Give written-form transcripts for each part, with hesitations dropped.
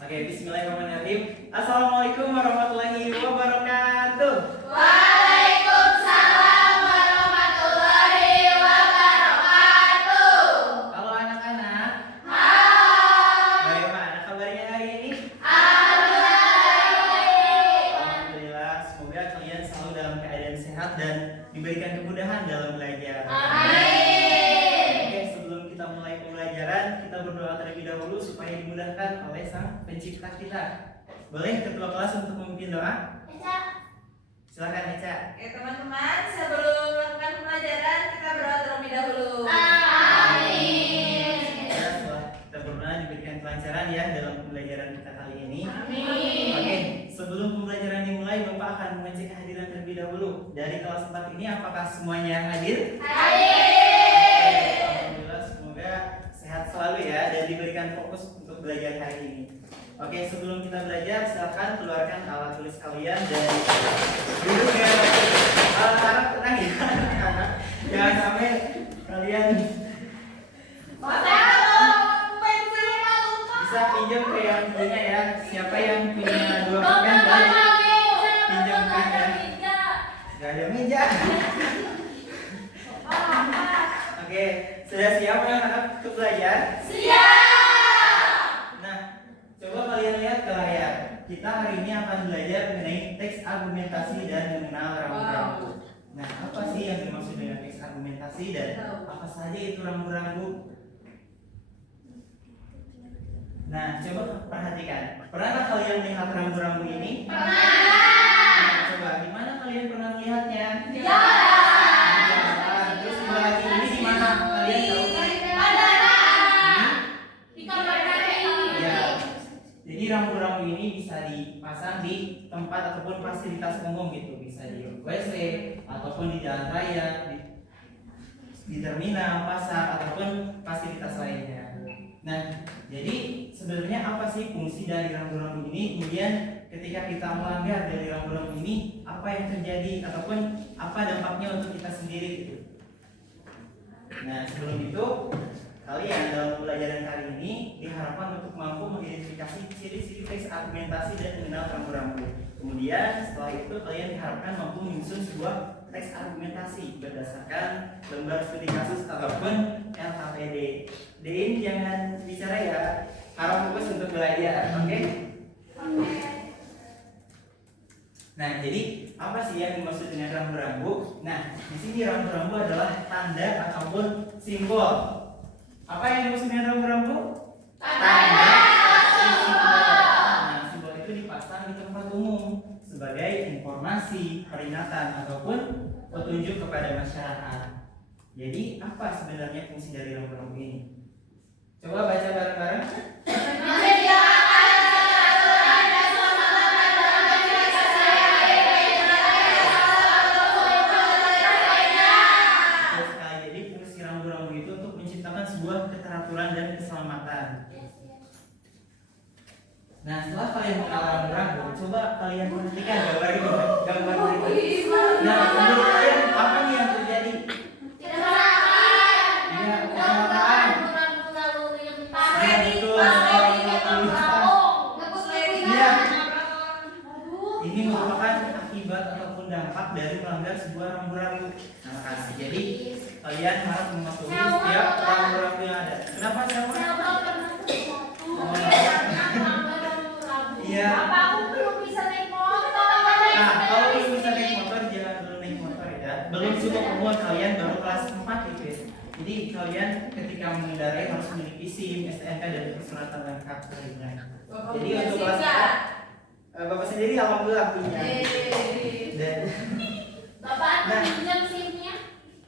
Oke, bismillahirrahmanirrahim. Assalamualaikum warahmatullahi wabarakatuh. Waalaikumsalam warahmatullahi wabarakatuh. Halo anak-anak. Halo. Bagaimana kabarnya hari ini? Alhamdulillah, semoga kalian selalu dalam keadaan sehat dan diberikan kemudahan dalam belajar. Amin. Oke, sebelum kita mulai pembelajaran, kita berdoa terlebih dahulu supaya dimudahkan oleh Sang Pencipta kita. Boleh ketua kelas untuk memimpin doa? Silakan Eca. Oke teman-teman, sebelum melakukan pembelajaran kita berdoa terlebih dahulu. Amin. Ya, setelah kita berdoa diberikan kelancaran ya dalam pembelajaran kita kali ini. Amin. Oke, sebelum pembelajaran dimulai, Bapak akan mengecek kehadiran terlebih dahulu. Dari kelas 4 ini apakah semuanya hadir? Alhamdulillah, semoga sehat selalu ya dan diberikan fokus untuk belajar hari ini. Oke, sebelum kita belajar, silakan keluarkan alat tulis kalian dan duduk ya. Anak-anak tenang ya, anak-anak. Jangan sampai kalian bisa pinjam ke yang punya ya. Siapa yang punya 2 pulpen boleh pinjamkan ya. Gak ada meja. Oke, sudah siap anak-anak untuk belajar? Nah, coba kalian lihat ke layar. Kita hari ini akan belajar mengenai teks argumentasi dan mengenal rambu-rambu. Nah, apa sih yang dimaksud dengan teks argumentasi dan apa saja itu rambu-rambu? Nah, coba perhatikan. Pernahkah kalian melihat rambu-rambu ini? Nah, coba di mana kalian pernah melihatnya? Di jalan. Terus sebelah lagi ini di mana kalian tahu? Ya. Jadi rambu-rambu ini bisa dipasang di tempat ataupun fasilitas umum gitu, bisa di WC ataupun di jalan raya, di terminal, pasar ataupun fasilitas lainnya. Nah, jadi sebenarnya apa sih fungsi dari rambu-rambu ini? Kemudian ketika kita melanggar dari rambu-rambu ini, apa yang terjadi ataupun apa dampaknya untuk kita sendiri gitu. Nah, sebelum itu kalian dalam pembelajaran kali ini diharapkan untuk mampu mengidentifikasi ciri-ciri teks argumentasi dan mengenal rambu-rambu. Kemudian setelah itu kalian diharapkan mampu menyusun sebuah teks argumentasi berdasarkan lembar studi kasus ataupun LKPD. Din jangan bicara ya, harap fokus untuk belajar, oke? Nah, jadi apa sih yang dimaksud dengan rambu-rambu? Nah, di sini rambu-rambu adalah tanda ataupun simbol. Apa yang dimaksud dengan rambu-rambu? Tanda simbol. Nah, simbol itu dipasang di tempat umum sebagai informasi, peringatan ataupun petunjuk kepada masyarakat. Jadi, apa sebenarnya fungsi dari rambu-rambu ini? Coba baca bareng-bareng. Jadi fungsi rambu-rambu itu untuk menciptakan sebuah keteraturan dan keselamatan. Nah, setelah kalian mengenal rambu-rambu, coba kalian perhatikan gambar ini. Nah, menurut kalian apa nih yang terjadi? Ya, kecelakaan. Ya, betul. Iya. Ini merupakan akibat ataupun dampak dari melanggar sebuah rambu-rambu. Nah, makasih. Jadi kalian harus mematuhi setiap rambu-rambu yang ada. Kenapa siapa? Iya. Nah, kalau belum bisa naik motor, jangan dulu naik motor ya. Belum cukup umur kalian baru kelas 4 gitu ya. Jadi kalian ketika mengendarai harus memiliki SIM, STNK dan persyaratan lengkap lainnya. Jadi untuk kelas 4, Bapak sendiri alhamdulillah punya. Dan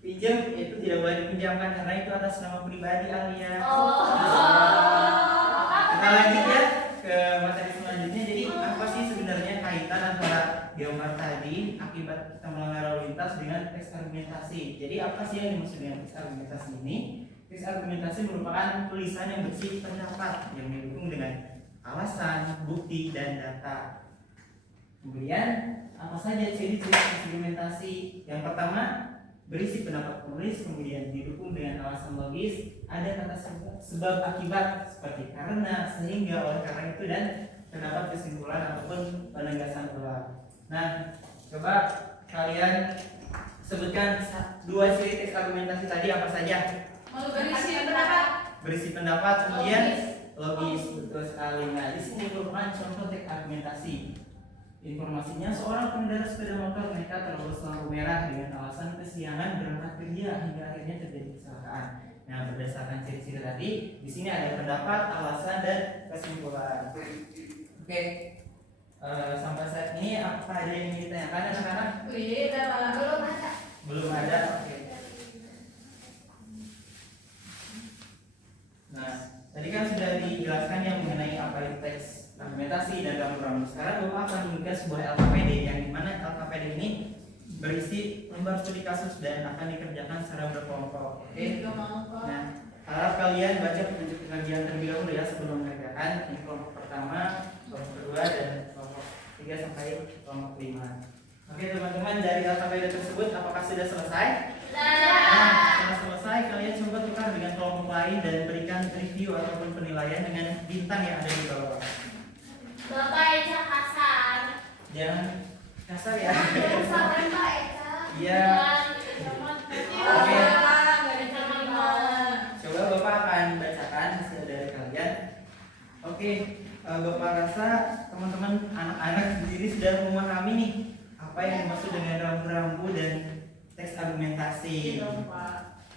pinjam itu tidak boleh dipinjamkan karena itu atas nama pribadi Alia. Kita lanjut ya ke materi selanjutnya. Jadi apa sih sebenarnya kaitan antara gambar tadi akibat kita melanggar lalu lintas dengan teks argumentasi? Jadi apa sih yang dimaksud dengan teks argumentasi ini? Teks argumentasi merupakan tulisan yang bersih pendapat yang didukung dengan alasan, bukti, dan data. Kemudian apa saja ciri-ciri teks argumentasi? Yang pertama, berisi pendapat penulis, kemudian didukung dengan alasan logis, ada kata sebab akibat seperti karena, sehingga, oleh karena itu, dan terdapat kesimpulan ataupun penegasan ulang. Nah, coba kalian sebutkan dua ciri teks argumentasi tadi apa saja? Berisi pendapat. Berisi pendapat, kemudian logis, betul sekali. Nah, di sini merupakan contoh teks argumentasi. Informasinya, seorang pengendara sepeda motor nekat terobos lampu merah dengan alasan kesiangan berangkat kerja hingga akhirnya terjadi kecelakaan. Nah, berdasarkan ciri-ciri tadi, di sini ada pendapat, alasan, dan kesimpulan. Oke, sampai saat ini apakah ada yang ingin ditanyakan anak-anak? Belum ada. Belum ada. Oke. Nah, tadi kan sudah dijelaskan yang mengenai apa itu teks argumentasi dan rambu-rambu. Sekarang Bapak akan mengunggah sebuah LKPD yang dimana LKPD ini berisi lembar studi kasus dan akan dikerjakan secara berkelompok. Oke. Nah, harap kalian baca petunjuk pengajian terlebih dahulu ya sebelum mengerjakan. Ini kelompok pertama, kelompok kedua, dan kelompok 3 sampai kelompok 5. Oke teman-teman, dari LKPD tersebut apakah sudah selesai? Nah, setelah selesai kalian coba tukar dengan kelompok lain dan berikan review ataupun penilaian dengan bintang yang ada di bawah. Bapak Eca kasar. Jangan kasar ya. Sabar Pak Eca. Iya. Oke. Coba Bapak akan bacakan hasil dari kalian. Oke, Bapak rasa teman-teman anak-anak sendiri sudah memahami nih apa yang dimaksud dengan rambu-rambu dan teks argumentasi.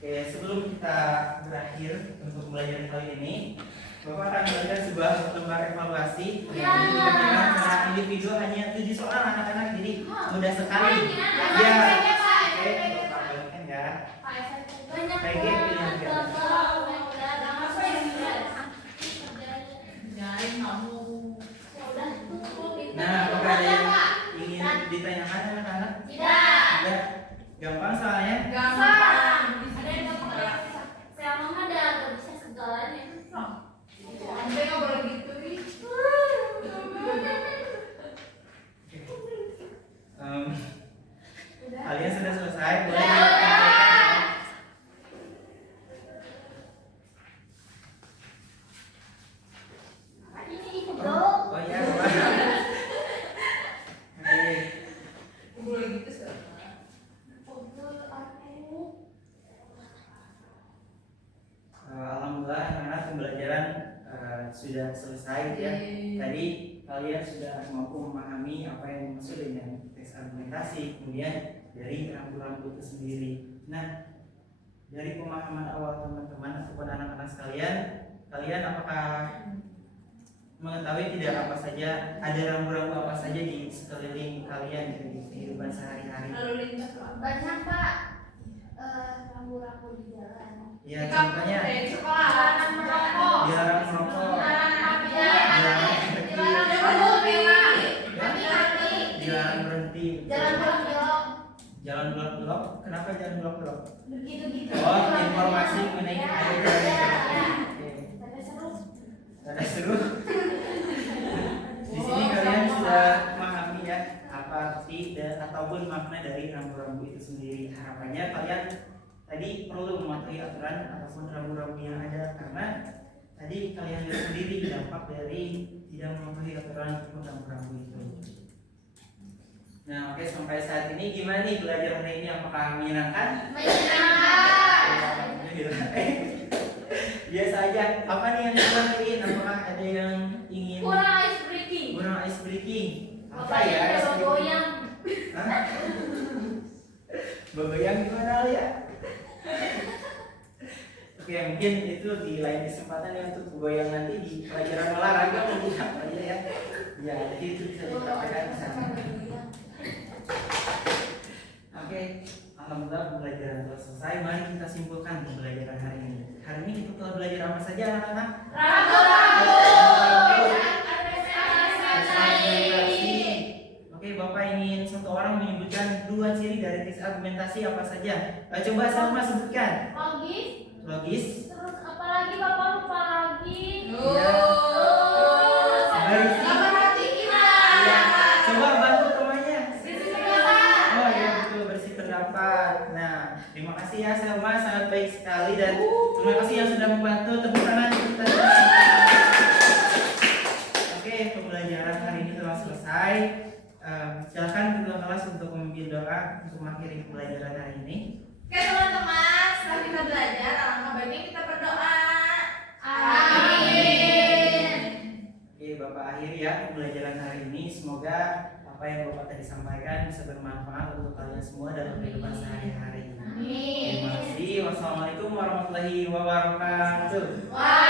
Oke, sebelum kita berakhir untuk belajar kali ini, Bapak akan memberikan sebuah lembar evaluasi yang dikerjakan secara individu hanya 7 soal anak-anak, jadi mudah sekali. Ya, oke, Bapak bagikan ya. PG pilihan Nah, apakah ada yang ingin ditanyakan anak-anak? Tidak. Gampang soalnya. Gampang. Ada yang gampang. Saya mama ada gak bisa segalanya. Anda nggak boleh gitu nih. Kalian sudah selesai? Boleh dilakukan. Oh iya, Bapak. Oke. Boleh gitu sekarang. Alhamdulillah anak-anak pembelajaran sudah selesai ya. Tadi kalian sudah mampu memahami apa yang dimaksud dengan teks argumentasi, kemudian dari rambu-rambu itu sendiri. Nah, dari pemahaman awal teman-teman ataupun anak-anak sekalian, kalian apakah mengetahui tidak apa saja, ada rambu-rambu apa saja di sekeliling kalian di kehidupan sehari-hari? Lalu lintas Pak. Banyak Pak. Rambu-rambu di jalan. Ya, contohnya Di sekolah. Larangan merokok. dilarang merokok, Larangan dilarang berhenti, dilarang berhenti, Jalan belok-belok. jalan blok-blok. Kenapa jalan blok-blok? Begitu-gitu. Oh, informasi mengenai ada jalan Ya. Oke. Tapi seru. Ada seru. Di sini kalian sudah memahami ya apa arti dan ataupun makna dari rambu-rambu itu sendiri. Harapannya kalian tadi perlu mematuhi aturan ataupun rambu-rambu yang ada, karena tadi kalian lihat sendiri dampak dari tidak mematuhi aturan ataupun rambu-rambu itu. Nah, oke, sampai saat ini gimana nih belajar hari ini? Apakah menyenangkan? Biasa aja. Apa nih yang dilakuin? Apakah ada yang ingin Kurang ice breaking. kurang ice breaking? Apa Bapaknya ya? udah goyang. Hah? Begoyang gimana ya? Oke, mungkin itu di lain kesempatan ya untuk begoyang nanti di pelajaran olahraga mungkin apa aja ya. Ya, jadi itu bisa dipraktekkan di sana. Oke, alhamdulillah pembelajaran telah selesai. Mari kita simpulkan pembelajaran hari ini. Hari ini kita telah belajar apa saja anak-anak? Rambu-rambu. Oke, Bapak ingin satu orang menyebutkan 2 ciri dari teks argumentasi apa saja? Coba sama sebutkan. Logis. Logis. Terus apa lagi Bapak lupa lagi? Iya. Berisi. Iya. Coba bantu temannya. Oh iya betul, bersih pendapat. Nah, sekali dan terima kasih yang sudah membantu. Tepuk tangan kita. Oke, pembelajaran hari ini telah selesai. Silakan ketua kelas untuk memimpin doa untuk mengakhiri pembelajaran hari ini. Oke teman-teman, setelah kita belajar, alangkah baiknya kita berdoa. Amin. Oke, Bapak akhiri ya pembelajaran hari ini. Semoga apa yang Bapak tadi sampaikan bisa bermanfaat untuk kalian semua dalam kehidupan sehari-hari. Amin. Terima kasih. Wassalamualaikum warahmatullahi wabarakatuh. Waalaikumsalam.